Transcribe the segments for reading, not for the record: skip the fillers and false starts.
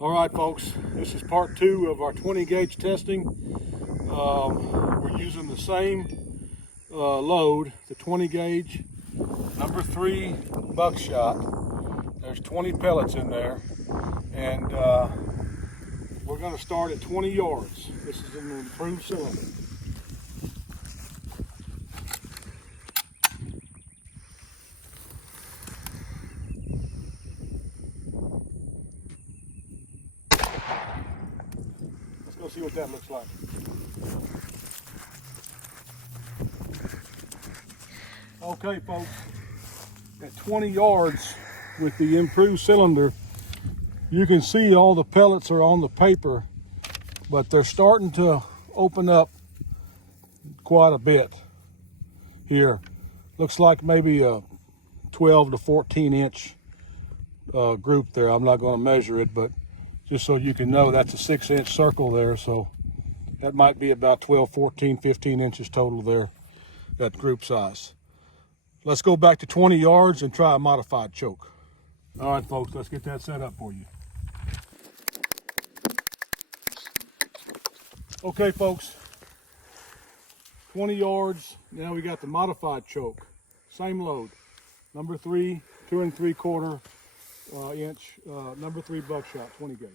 All right, folks, this is part 2 of our 20 gauge testing. We're using the same load, the 20 gauge, number 3 Buckshot. There's 20 pellets in there, and we're going to start at 20 yards. This is an improved cylinder. Let's see what that looks like. Okay, folks, at 20 yards with the improved cylinder, you can see all the pellets are on the paper, but they're starting to open up quite a bit here. Looks like maybe a 12 to 14 inch group there. I'm not going to measure it, but just so you can know, that's a 6-inch circle there, so that might be about 12, 14, 15 inches total there, that group size. Let's go back to 20 yards and try a modified choke. All right, folks, let's get that set up for you. Okay, folks, 20 yards, now we got the modified choke. Same load, number 3, 2 3/4 inch, number 3 Buckshot, 20 gauge.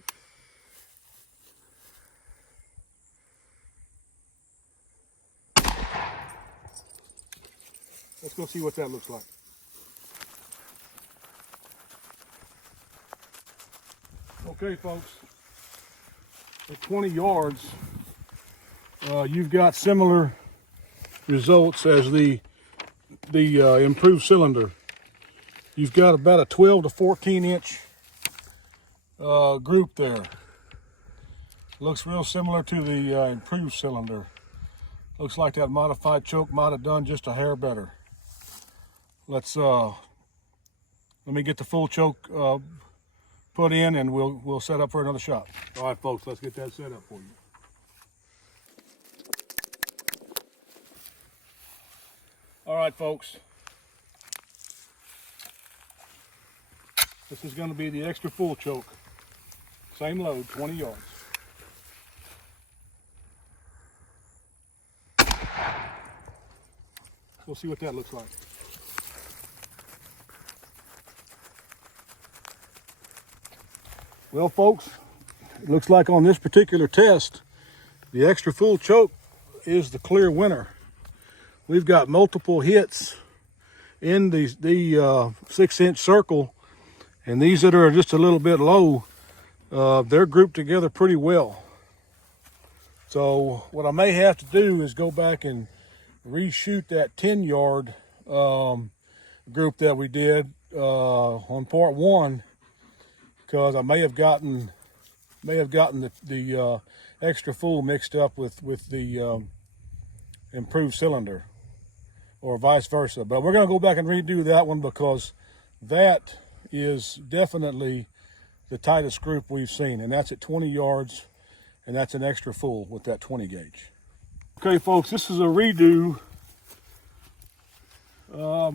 Let's go see what that looks like. Okay, folks, at 20 yards, you've got similar results as the improved cylinder. You've got about a 12 to 14 inch group there. Looks real similar to the improved cylinder. Looks like that modified choke might have done just a hair better. Let me get the full choke put in, and we'll set up for another shot. All right, folks, let's get that set up for you. All right, folks. This is going to be the extra full choke. Same load, 20 yards. We'll see what that looks like. Well, folks, it looks like on this particular test, the extra full choke is the clear winner. We've got multiple hits in the 6-inch circle, and these that are just a little bit low, they're grouped together pretty well. So what I may have to do is go back and reshoot that 10-yard group that we did on part 1, because I may have gotten the extra full mixed up with the improved cylinder, or vice versa. But we're going to go back and redo that one, because that is definitely the tightest group we've seen, and that's at 20 yards, and that's an extra full with that 20 gauge. Okay, folks, this is a redo. We're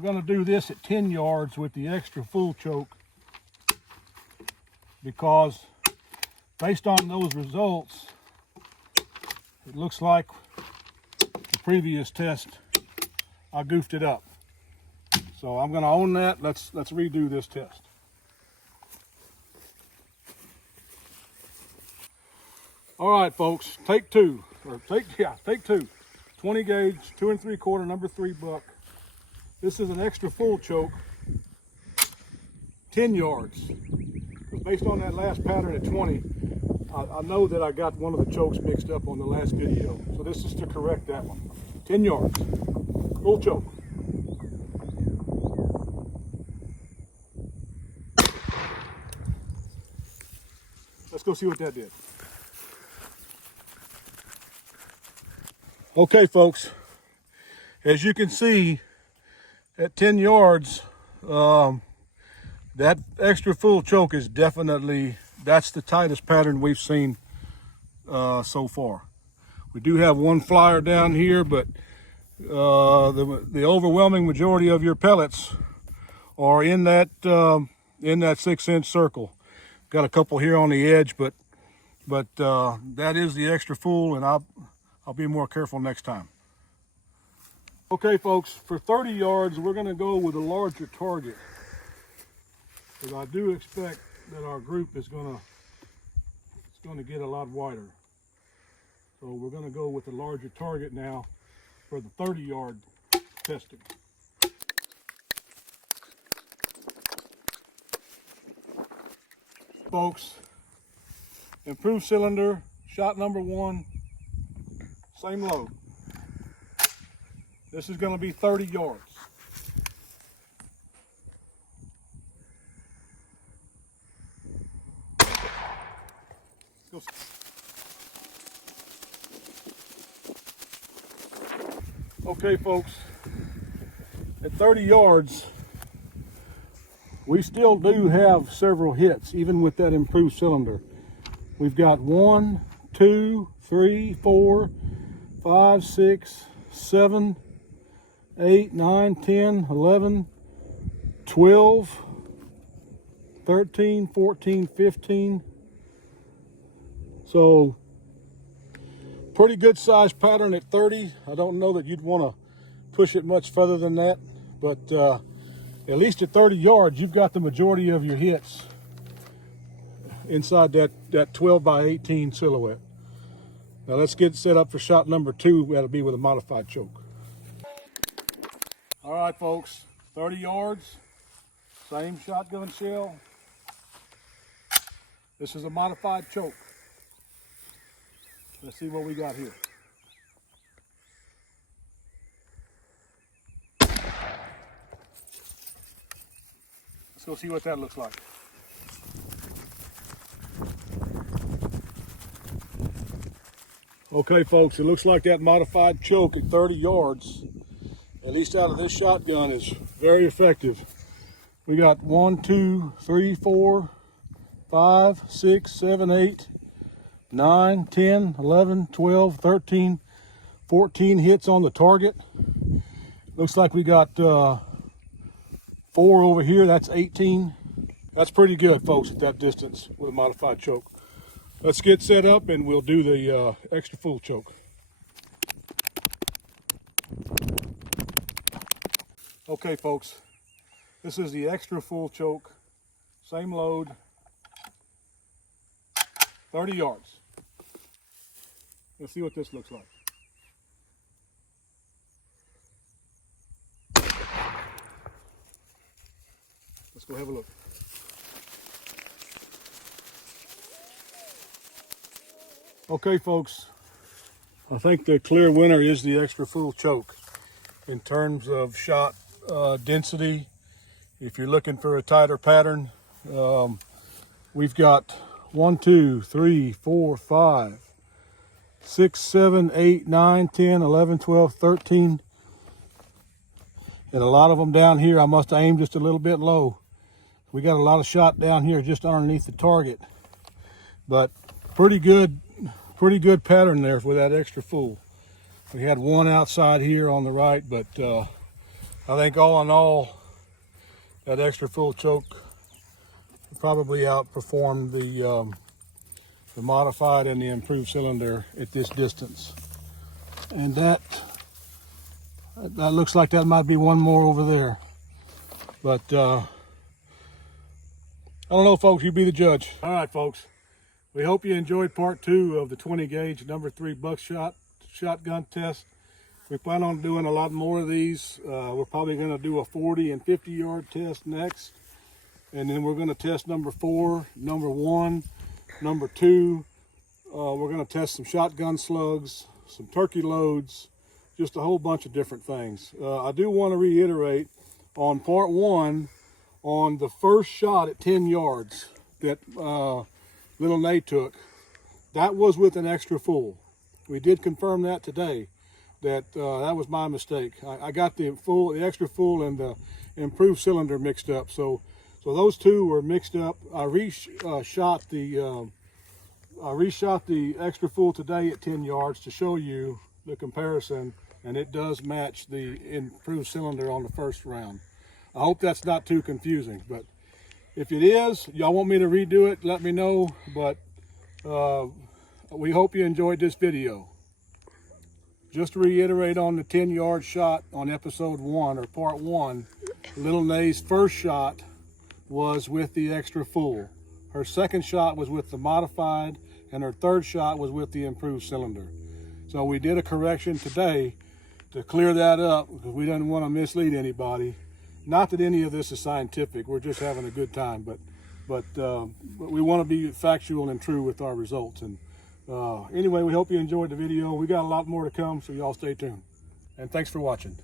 going to do this at 10 yards with the extra full choke, because based on those results, it looks like the previous test I goofed it up. So I'm going to own that. Let's redo this test. All right, folks, take 2. 20 gauge, 2 3/4, number 3 buck. This is an extra full choke, 10 yards. Based on that last pattern at 20, I know that I got one of the chokes mixed up on the last video. So this is to correct that one. 10 yards, full choke. Let's go see what that did. Okay, folks, as you can see, at 10 yards, that extra full choke is definitely, that's the tightest pattern we've seen so far. We do have one flyer down here, but the overwhelming majority of your pellets are in that 6-inch circle. Got a couple here on the edge, but that is the extra full, and I'll be more careful next time. Okay, folks, for 30 yards, we're going to go with a larger target, because I do expect that our group is going to get a lot wider. So we're going to go with a larger target now for the 30-yard testing. Folks, improved cylinder, shot number 1, same load. This is going to be 30 yards. Okay, folks, at 30 yards, we still do have several hits, even with that improved cylinder. We've got 1, 2, 3, 4, 5, 6, 7, 8, 9, 10, 11, 12, 13, 14, 15. So pretty good size pattern at 30. I don't know that you'd want to push it much further than that, but at least at 30 yards, you've got the majority of your hits inside that 12 by 18 silhouette. Now let's get set up for shot number 2. That'll be with a modified choke. All right, folks, 30 yards, same shotgun shell. This is a modified choke. Let's see what we got here. Let's go see what that looks like. Okay, folks, it looks like that modified choke at 30 yards, at least out of this shotgun, is very effective. We got 1, 2, 3, 4, 5, 6, 7, 8, 9, 10, 11, 12, 13, 14 hits on the target. Looks like we got 4 over here. That's 18. That's pretty good, folks, at that distance with a modified choke. Let's get set up and we'll do the extra full choke. Okay, folks, this is the extra full choke, same load, 30 yards. Let's see what this looks like. Let's go have a look. Okay, folks, I think the clear winner is the extra full choke in terms of shot density. If you're looking for a tighter pattern, we've got 1, 2, 3, 4, 5, 6, 7, 8, 9, 10, 11, 12, 13. And a lot of them down here, I must have aimed just a little bit low. We got a lot of shot down here just underneath the target. But pretty good pattern there with that extra full. We had one outside here on the right, but I think all in all, that extra full choke probably outperformed the modified and the improved cylinder at this distance. And that looks like that might be one more over there. But I don't know, folks, you be the judge. All right, folks, we hope you enjoyed part 2 of the 20 gauge number 3 buckshot shotgun test. We plan on doing a lot more of these. We're probably going to do a 40 and 50 yard test next. And then we're going to test number 4, number 1, number 2. We're going to test some shotgun slugs, some turkey loads, just a whole bunch of different things. I do want to reiterate on part 1, on the first shot at 10 yards that little Nate took, that was with an extra full. We did confirm that today, that that was my mistake. I got the extra full and the improved cylinder mixed up. So those two were mixed up. I reshot the extra full today at 10 yards to show you the comparison, and it does match the improved cylinder on the first round. I hope that's not too confusing, but If it is, y'all want me to redo it, let me know. But we hope you enjoyed this video. Just to reiterate on the 10-yard shot on episode 1 or part 1, Little Nay's first shot was with the extra full. Her second shot was with the modified, and her third shot was with the improved cylinder. So we did a correction today to clear that up because we didn't want to mislead anybody. Not that any of this is scientific, we're just having a good time, but we want to be factual and true with our results. And anyway, we hope you enjoyed the video. We got a lot more to come, so y'all stay tuned. And thanks for watching.